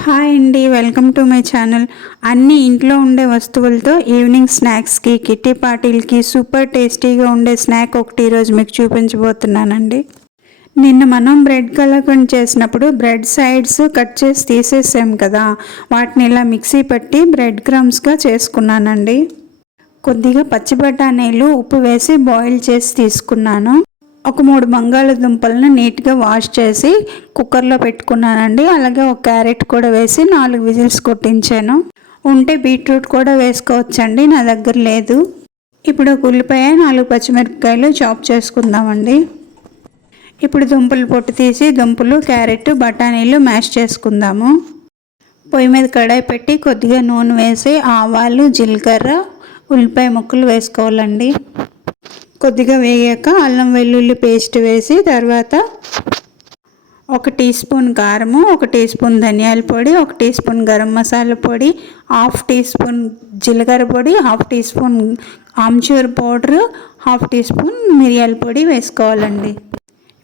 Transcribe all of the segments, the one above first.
Hi అండి, welcome to my channel. అన్ని ఇంట్లో ఉండే వస్తువులతో ఈవినింగ్ స్నాక్స్కి, కిట్టి పార్టీలకి సూపర్ టేస్టీగా ఉండే స్నాక్ ఒకటి ఈరోజు మీకు చూపించబోతున్నానండి. నిన్న మనం బ్రెడ్ కలాకండ్ చేసినప్పుడు బ్రెడ్ సైడ్స్ కట్ చేసి తీసేసాం కదా, వాటిని ఇలా మిక్సీ పట్టి బ్రెడ్ క్రమ్స్గా చేసుకున్నానండి. కొద్దిగా పచ్చి బఠానీలు ఉప్పు వేసి బాయిల్ చేసి తీసుకున్నాను. ఒక 3 బంగాళదుంపలను నీట్గా వాష్ చేసి కుక్కర్లో పెట్టుకున్నానండి. అలాగే ఒక క్యారెట్ కూడా వేసి 4 విజిల్స్ కొట్టించాను. ఉంటే బీట్రూట్ కూడా వేసుకోవచ్చండి, నా దగ్గర లేదు. ఇప్పుడు ఒక ఉల్లిపాయ, 4 పచ్చిమిరపకాయలు చాప్ చేసుకుందామండి. ఇప్పుడు దుంపలు పొట్టు తీసి దుంపలు, క్యారెట్, బఠానీలు మ్యాష్ చేసుకుందాము. పొయ్యి మీద కడాయి పెట్టి కొద్దిగా నూనె వేసి ఆవాలు, జీలకర్ర, ఉల్లిపాయ ముక్కలు వేసుకోవాలండి. కొద్దిగా వేగాక అల్లం వెల్లుల్లి పేస్ట్ వేసి తర్వాత 1 టీ స్పూన్ కారము, 1 టీ స్పూన్ ధనియాల పొడి, 1 టీ స్పూన్ గరం మసాలా పొడి, 1/2 టీ స్పూన్ జీలకర్ర పొడి, 1/2 teaspoon amchur powder, 1/2 teaspoon మిరియాల పొడి వేసుకోవాలండి.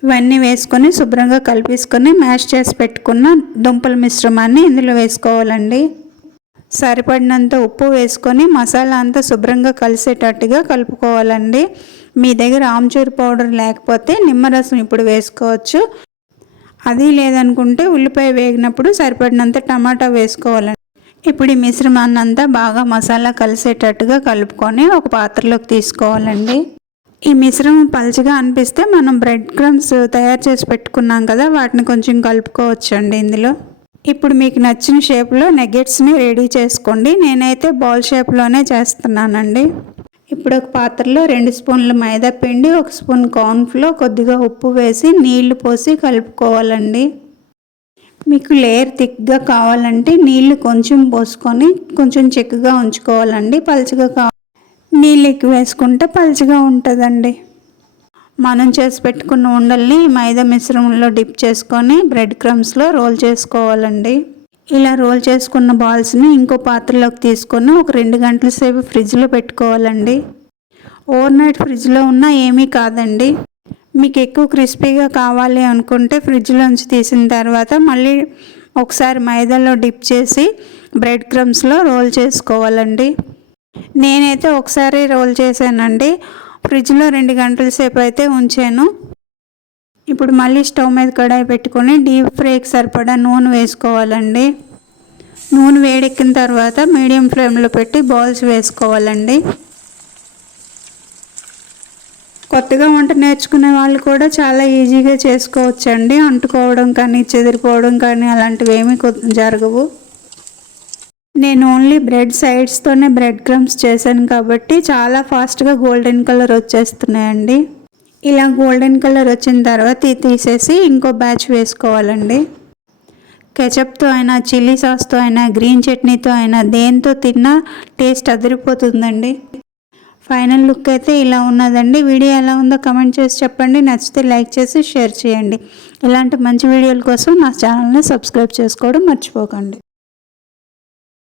ఇవన్నీ వేసుకొని శుభ్రంగా కలిపేసుకొని మ్యాష్ చేసి పెట్టుకున్న దుంపల మిశ్రమాన్ని ఇందులో వేసుకోవాలండి. సరిపడినంత ఉప్పు వేసుకొని మసాలా అంతా శుభ్రంగా కలిసేటట్టుగా కలుపుకోవాలండి. మీ దగ్గర ఆమ్చూర్ పౌడర్ లేకపోతే నిమ్మరసం ఇప్పుడు వేసుకోవచ్చు. అది లేదనుకుంటే ఉల్లిపాయ వేగినప్పుడు సరిపడినంత టమాటా వేసుకోవాలండి. ఇప్పుడు ఈ మిశ్రమాన్ని అంతా బాగా మసాలా కలిసేటట్టుగా కలుపుకొని ఒక పాత్రలోకి తీసుకోవాలండి. ఈ మిశ్రమం పలుచగా అనిపిస్తే మనం బ్రెడ్ క్రమ్స్ తయారు చేసి పెట్టుకున్నాం కదా, వాటిని కొంచెం కలుపుకోవచ్చు అండి ఇందులో. ఇప్పుడు మీకు నచ్చిన షేప్లో నగెట్స్ని రెడీ చేసుకోండి. నేనైతే బాల్ షేప్లోనే చేస్తున్నానండి. ఇప్పుడు ఒక పాత్రలో 2 స్పూన్ల మైదా పిండి, 1 స్పూన్ కార్న్ఫ్లోర్, కొద్దిగా ఉప్పు వేసి నీళ్లు పోసి కలుపుకోవాలండి. మీకు లేయర్ థిక్గా కావాలంటే నీళ్లు కొంచెం పోసుకొని కొంచెం చిక్కగా ఉంచుకోవాలండి. పలుచగా నీళ్ళు ఎక్కువ వేసుకుంటే పలుచగా ఉంటుందండి. మనం చేసి పెట్టుకున్న ఉండల్ని మైదా మిశ్రమంలో డిప్ చేసుకొని బ్రెడ్ క్రమ్స్లో రోల్ చేసుకోవాలండి. ఇలా రోల్ చేసుకున్న బాల్స్ని ఇంకో పాత్రలోకి తీసుకొని ఒక 2 గంటల సేపు ఫ్రిడ్జ్లో పెట్టుకోవాలండి. ఓవర్ నైట్ ఫ్రిడ్జ్లో ఉన్నా ఏమీ కాదండి. మీకు ఎక్కువ క్రిస్పీగా కావాలి అనుకుంటే ఫ్రిడ్జ్లోంచి తీసిన తర్వాత మళ్ళీ ఒకసారి మైదాలో డిప్ చేసి బ్రెడ్ క్రమ్స్లో రోల్ చేసుకోవాలండి. నేనైతే ఒకసారి రోల్ చేశానండి. ఫ్రిడ్జ్లో 2 గంటల సేపు అయితే ఉంచాను. ఇప్పుడు మళ్ళీ స్టవ్ మీద కడాయి పెట్టుకొని డీప్ ఫ్రైకి సరిపడా నూనె వేసుకోవాలండి. నూనె వేడెక్కిన తర్వాత మీడియం ఫ్లేమ్లో పెట్టి బాల్స్ వేసుకోవాలండి. కొత్తగా వంట నేర్చుకునే వాళ్ళు కూడా చాలా ఈజీగా చేసుకోవచ్చండి. అంటుకోవడం కానీ, చెదిరిపోవడం కానీ అలాంటివి ఏమీ జరగవు. నేను ఓన్లీ బ్రెడ్ సైడ్స్తోనే బ్రెడ్ క్రమ్స్ చేశాను కాబట్టి చాలా ఫాస్ట్గా గోల్డెన్ కలర్ వచ్చేస్తున్నాయండి. ఇలా గోల్డెన్ కలర్ వచ్చిన తర్వాత తీసేసి ఇంకో బ్యాచ్ వేసుకోవాలండి. కెచప్తో అయినా, చిల్లీ సాస్తో అయినా, గ్రీన్ చట్నీతో అయినా దేంతో తిన్నా టేస్ట్ అదిరిపోతుందండి. ఫైనల్ లుక్ అయితే ఇలా ఉన్నదండి. వీడియో ఎలా ఉందో కమెంట్ చేసి చెప్పండి. నచ్చితే లైక్ చేసి షేర్ చేయండి. ఇలాంటి మంచి వీడియోల కోసం నా ఛానల్ని సబ్స్క్రైబ్ చేసుకోవడం మర్చిపోకండి.